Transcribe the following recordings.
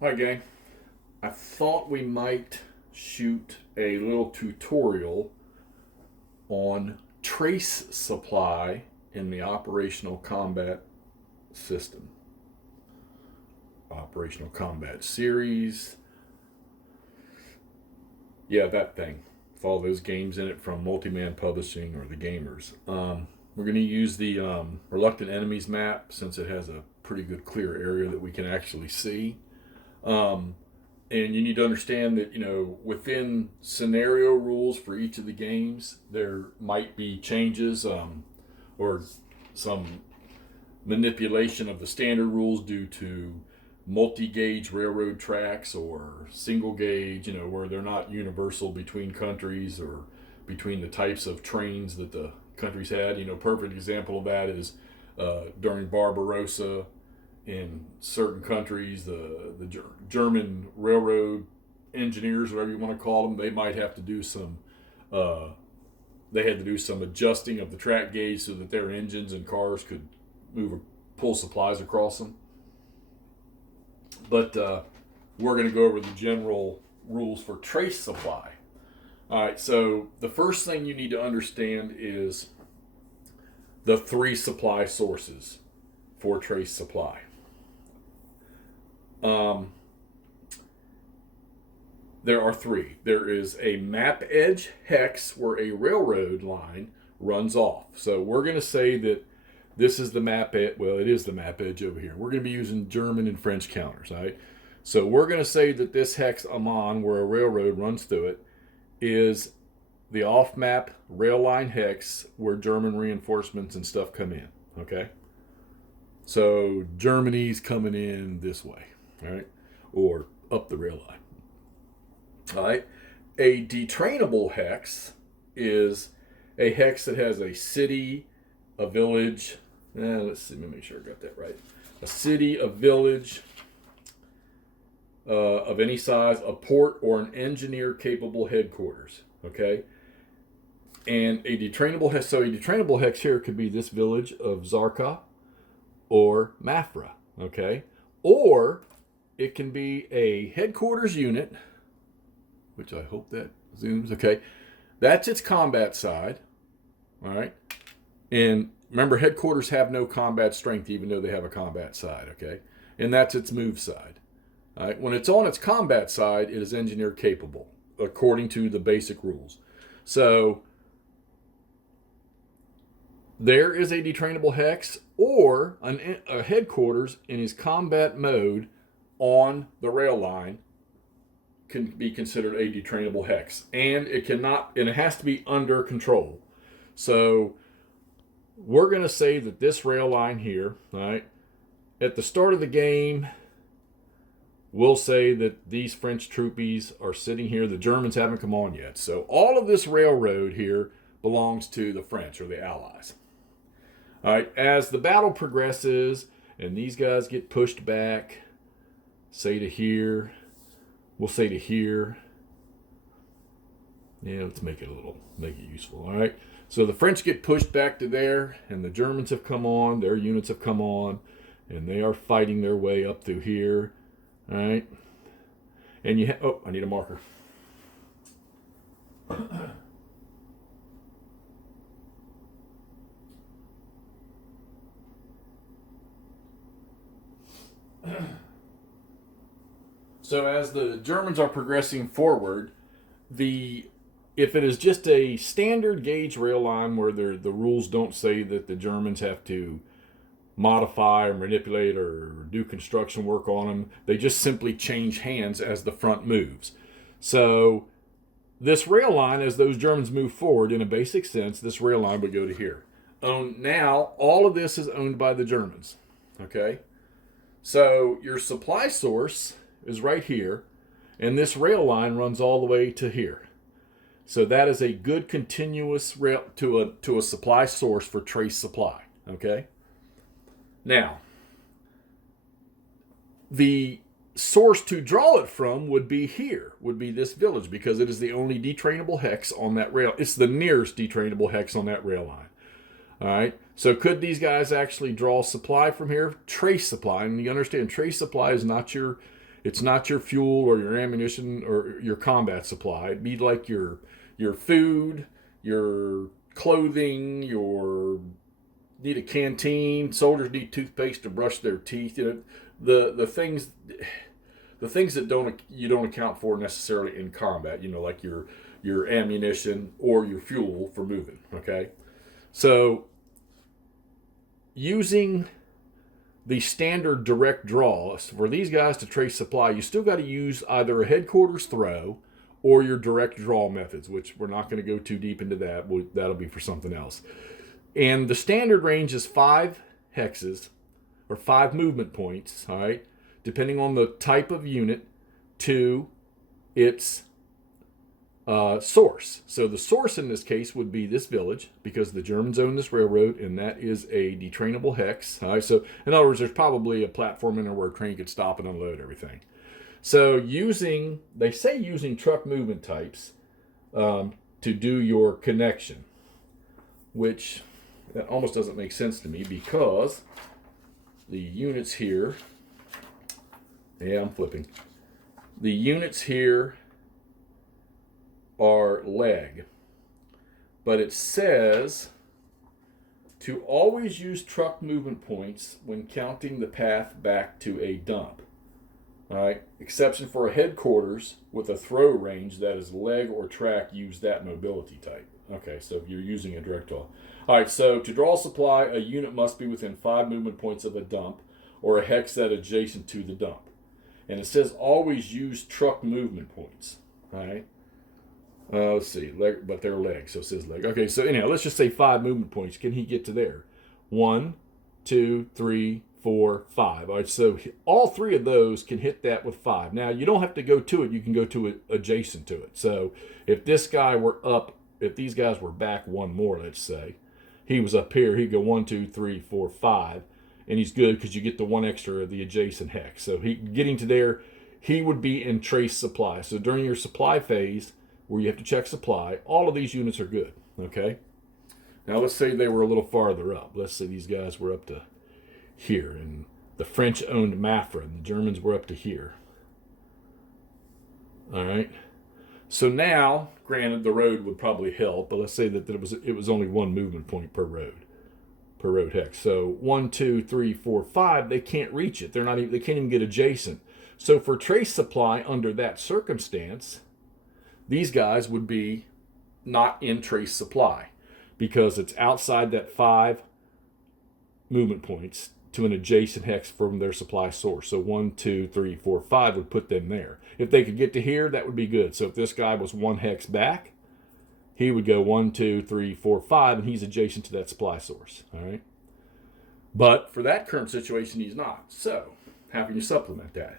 All right, gang. I thought we might shoot a little tutorial on trace supply in the operational combat system. Operational combat series. Yeah, that thing. With all those games in it from Multiman Publishing or the Gamers. We're going to use the Reluctant Enemies map since it has a pretty good clear area that we can actually see. Um, and you need to understand that within scenario rules for each of the games there might be changes or some manipulation of the standard rules due to multi-gauge railroad tracks or single gauge, where they're not universal between countries or between the types of trains that the countries had. Perfect example of that is during Barbarossa in certain countries, the German railroad engineers, whatever you want to call them, they might have to do some. They had to do some adjusting of the track gauge so that their engines and cars could move or pull supplies across them. But we're going to go over the general rules for trace supply. All right, so the first thing you need to understand is the three supply sources for trace supply. There are three. There is a map edge hex where a railroad line runs off. So we're going to say that this is the map edge. Well, it is the map edge over here. We're going to be using German and French counters, all right? So we're going to say that this hex Amman, where a railroad runs through it, is the off-map rail line hex where German reinforcements and stuff come in, okay? So Germany's coming in this way, all right? Or up the rail line. All right. A detrainable hex is a hex that has a city, a village. Let's see, let me make sure I got that right. A city, a village of any size, a port, or an engineer-capable headquarters. Okay. And a detrainable hex. So a detrainable hex here could be this village of Zarqa or Mafra. Okay. Or it can be a headquarters unit, which I hope that zooms. Okay. That's its combat side. All right. And remember, headquarters have no combat strength, even though they have a combat side. Okay. And that's its move side. All right. When it's on its combat side, it is engineer capable, according to the basic rules. So there is a detrainable hex or a headquarters in his combat mode on the rail line can be considered a detrainable hex, and it has to be under control. So we're going to say that this rail line here, all right, at the start of the game, we'll say that these French troopies are sitting here. The Germans haven't come on yet. So all of this railroad here belongs to the French or the Allies. All right, as the battle progresses and these guys get pushed back, say to here, we'll say to here. Yeah, let's make it useful. All right. So the French get pushed back to there, and the Germans have come on. Their units have come on, and they are fighting their way up through here. All right. And I need a marker. So as the Germans are progressing forward, if it is just a standard gauge rail line where the rules don't say that the Germans have to modify or manipulate or do construction work on them, they just simply change hands as the front moves. So this rail line, as those Germans move forward, in a basic sense, this rail line would go to here. Now, all of this is owned by the Germans. Okay? So your supply source is right here, and this rail line runs all the way to here. So that is a good continuous rail to a supply source for trace supply. Okay. Now, the source to draw it from would be this village, because it is the only detrainable hex on that rail. It's the nearest detrainable hex on that rail line. All right. So could these guys actually draw supply from here? Trace supply, and you understand, trace supply is not It's not your fuel or your ammunition or your combat supply. It'd be like your food, your clothing, your need a canteen. Soldiers need toothpaste to brush their teeth. You know, the things that you don't account for necessarily in combat. You know, like your ammunition or your fuel for moving. Okay, so using the standard direct draw, for these guys to trace supply, you still got to use either a headquarters throw or your direct draw methods, which we're not going to go too deep into that. That'll be for something else. And the standard range is 5 hexes or 5 movement points, all right, depending on the type of unit, to its source. So the source in this case would be this village, because the Germans own this railroad, and that is a detrainable hex. All right, so in other words, there's probably a platform in there where a train could stop and unload everything. So they say using truck movement types to do your connection, which that almost doesn't make sense to me, because the units here, yeah, I'm flipping. The units here are leg, but it says to always use truck movement points when counting the path back to a dump. All right, exception for a headquarters with a throw range that is leg or track, use that mobility type. Okay, so if you're using a direct draw. All right, so to draw supply, a unit must be within 5 movement points of a dump or a hex that adjacent to the dump. And it says always use truck movement points. All right. Let's see, but they're legs, so it says leg. Okay, so anyhow, let's just say 5 movement points. Can he get to there? 1, 2, 3, 4, 5. All right, so all 3 of those can hit that with 5. Now, you don't have to go to it. You can go to it adjacent to it. So if this guy were up, if these guys were back 1 more, let's say, he was up here, he'd go 1, 2, 3, 4, 5, and he's good because you get the 1 extra of the adjacent hex. So getting to there, he would be in trace supply. So during your supply phase, where you have to check supply, all of these units are good, okay? Now let's say they were a little farther up. Let's say these guys were up to here, and the French owned Mafra, and the Germans were up to here. All right? So now, granted, the road would probably help, but let's say that it was only 1 movement point per road hex. So 1, 2, 3, 4, 5, they can't reach it. They can't even get adjacent. So for trace supply under that circumstance, these guys would be not in trace supply because it's outside that 5 movement points to an adjacent hex from their supply source. So 1, 2, 3, 4, 5 would put them there. If they could get to here, that would be good. So if this guy was 1 hex back, he would go 1, 2, 3, 4, 5, and he's adjacent to that supply source. All right. But for that current situation, he's not. So how can you supplement that?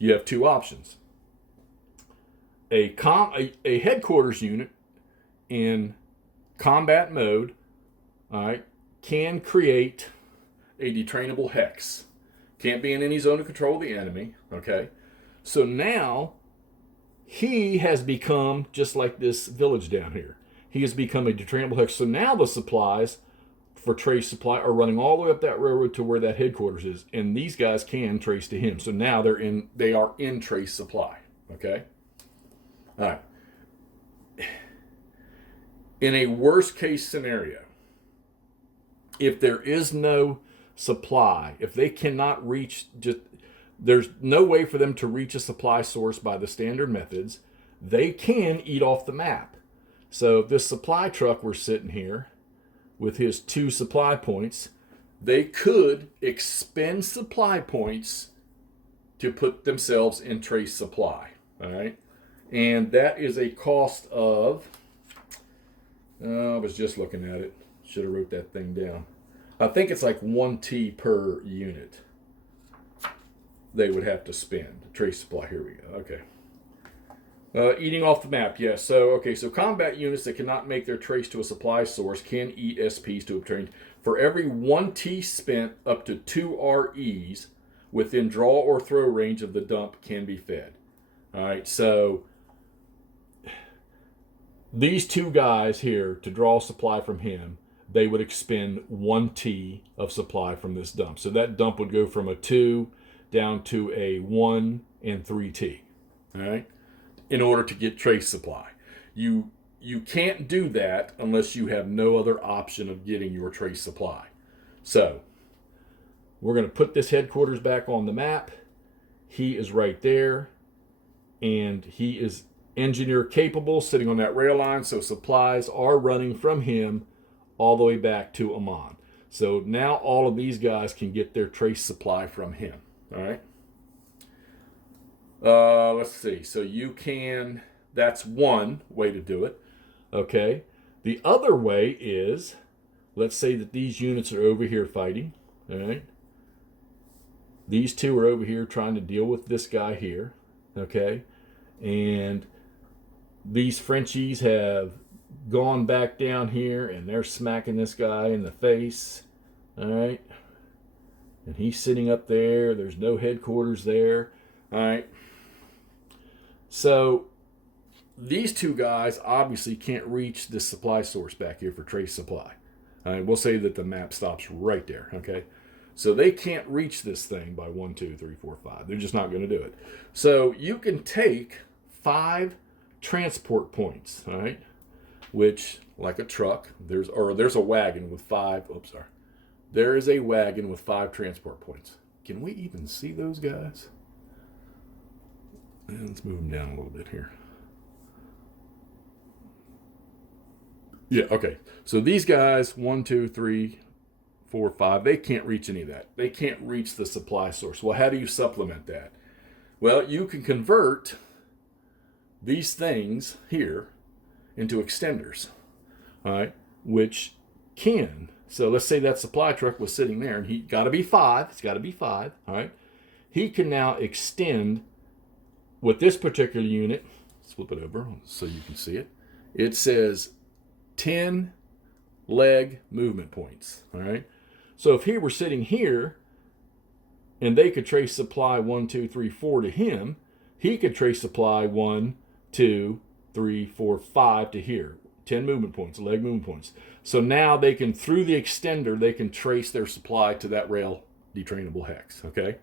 You have 2 options. A headquarters unit in combat mode, all right, can create a detrainable hex. Can't be in any zone of control of the enemy, okay? So now he has become just like this village down here. He has become a detrainable hex. So now the supplies for trace supply are running all the way up that railroad to where that headquarters is, and these guys can trace to him. So now they are in trace supply, okay? All right. In a worst case scenario, if there is no supply, if they cannot reach, there's no way for them to reach a supply source by the standard methods, they can eat off the map. So if this supply truck were sitting here with his 2 supply points, they could expend supply points to put themselves in trace supply. All right. And that is a cost of, I was just looking at it. Should have wrote that thing down. I think it's like 1 T per unit they would have to spend. Trace supply, here we go. Okay. Eating off the map, yes. So combat units that cannot make their trace to a supply source can eat SPs to obtain. For every 1 T spent, up to 2 REs within draw or throw range of the dump can be fed. All right, so these 2 guys here, to draw supply from him, they would expend 1 T of supply from this dump. So that dump would go from a 2 down to a 1 and 3T, all right, in order to get trace supply. You can't do that unless you have no other option of getting your trace supply. So we're going to put this headquarters back on the map. He is right there, and he is engineer capable, sitting on that rail line, so supplies are running from him all the way back to Amman. So now all of these guys can get their trace supply from him. All right. Let's see. So you can, that's one way to do it. Okay. The other way is, let's say that these units are over here fighting. All right. These two are over here trying to deal with this guy here. Okay. And these Frenchies have gone back down here and they're smacking this guy in the face. All right. And he's sitting up there. There's no headquarters there. All right. So these two guys obviously can't reach this supply source back here for trace supply. We'll say that the map stops right there. Okay. So they can't reach this thing by 1, 2, 3, 4, 5. They're just not going to do it. So you can take 5 transport points, all right, which, like a truck, there's a wagon with 5. Oops, sorry. There is a wagon with 5 transport points. Can we even see those guys? And let's move them down a little bit here. Yeah, okay. So these guys, 1, 2, 3, 4, 5, they can't reach any of that. They can't reach the supply source. Well, how do you supplement that? Well, you can convert these things here into extenders, all right, which can. So let's say that supply truck was sitting there, and he got to be 5. It's got to be 5, all right. He can now extend with this particular unit. Let's flip it over so you can see it. It says 10 leg movement points, all right. So if he were sitting here and they could trace supply 1, 2, 3, 4 to him, he could trace supply 1, 2, 3, 4, 5 to here. 10 movement points, leg movement points. So now they can, through the extender, they can trace their supply to that rail detrainable hex, okay?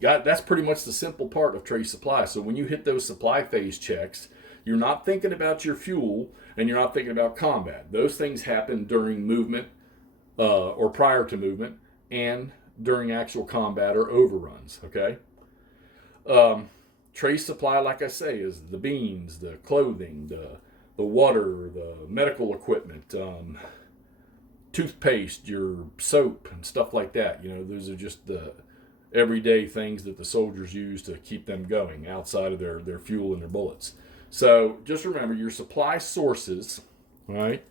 That's pretty much the simple part of trace supply. So when you hit those supply phase checks, you're not thinking about your fuel and you're not thinking about combat. Those things happen during movement, or prior to movement, and during actual combat or overruns, okay? Trace supply, like I say, is the beans, the clothing, the water, the medical equipment, toothpaste, your soap, and stuff like that. You know, those are just the everyday things that the soldiers use to keep them going outside of their fuel and their bullets. So just remember, your supply sources, right,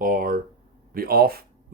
are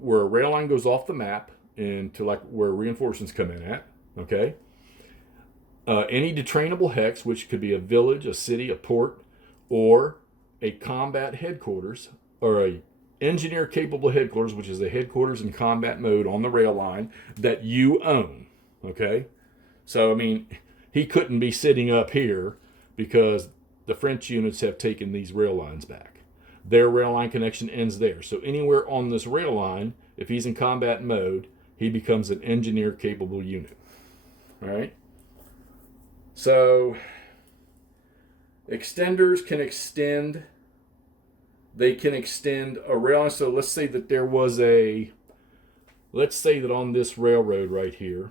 where a rail line goes off the map into like where reinforcements come in at, okay? Any detrainable hex, which could be a village, a city, a port, or a combat headquarters, or a engineer capable headquarters, which is a headquarters in combat mode on the rail line that you own, okay? So, I mean, he couldn't be sitting up here because the French units have taken these rail lines back. Their rail line connection ends there. So anywhere on this rail line, if he's in combat mode, he becomes an engineer capable unit. All right? So extenders can extend. They can extend a rail line. So let's say that let's say that on this railroad right here,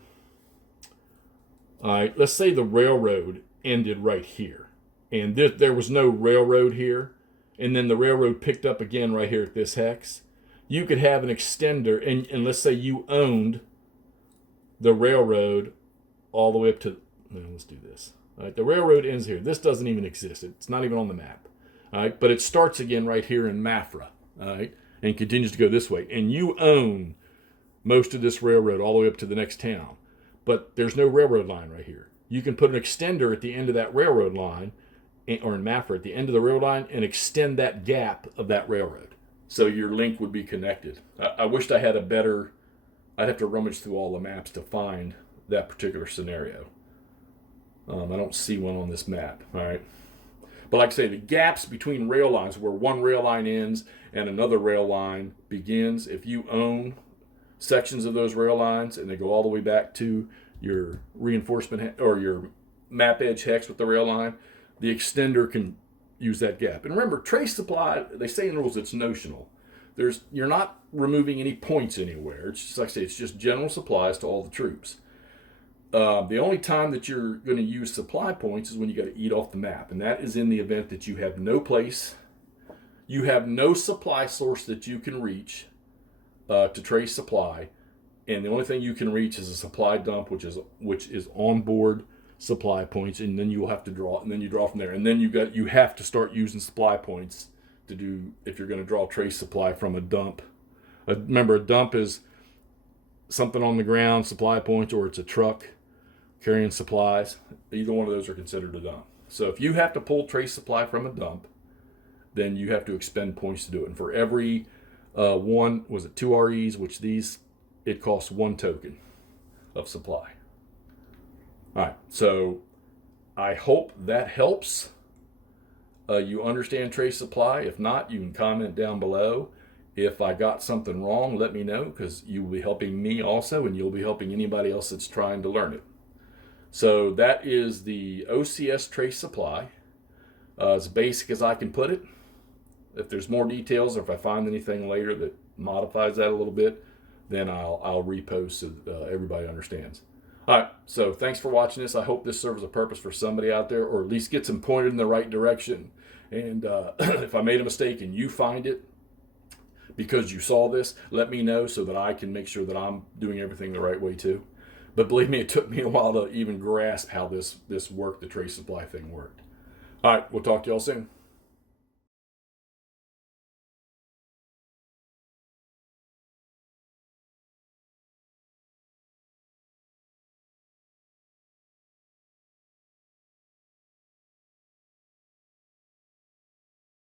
all right, let's say the railroad ended right here. And there was no railroad here. And then the railroad picked up again right here at this hex. You could have an extender, and let's say you owned the railroad all the way up to, let's do this. All right, the railroad ends here. This doesn't even exist. It's not even on the map. All right, but it starts again right here in Mafra, all right, and continues to go this way. And you own most of this railroad all the way up to the next town. But there's no railroad line right here. You can put an extender at the end of that railroad line, or in Mafra at the end of the railroad line, and extend that gap of that railroad. So your link would be connected. I wished I had I'd have to rummage through all the maps to find that particular scenario. I don't see one on this map, all right? But like I say, the gaps between rail lines, where one rail line ends and another rail line begins, if you own sections of those rail lines, and they go all the way back to your reinforcement or your map edge hex with the rail line, the extender can use that gap. And remember, trace supply, they say in the rules it's notional. You're not removing any points anywhere. It's just, like I say, it's just general supplies to all the troops. The only time that you're going to use supply points is when you got to eat off the map, and that is in the event that you have no place, you have no supply source that you can reach to trace supply, and the only thing you can reach is a supply dump, which is onboard supply points, and then you'll have to draw, and then you draw from there, and then you have to start using supply points to do if you're going to draw trace supply from a dump. Remember, a dump is something on the ground, supply points, or it's a truck carrying supplies. Either one of those are considered a dump. So if you have to pull trace supply from a dump, then you have to expend points to do it. And for every 2 REs, which it costs 1 token of supply. All right, so I hope that helps. You understand trace supply. If not, you can comment down below. If I got something wrong, let me know, because you will be helping me also, and you'll be helping anybody else that's trying to learn it. So that is the OCS trace supply, as basic as I can put it. If there's more details, or if I find anything later that modifies that a little bit, then I'll repost so that everybody understands. All right, so thanks for watching this. I hope this serves a purpose for somebody out there, or at least gets them pointed in the right direction. And if I made a mistake and you find it because you saw this, let me know so that I can make sure that I'm doing everything the right way too. But believe me, it took me a while to even grasp how this worked, the trace supply thing worked. All right, we'll talk to y'all soon.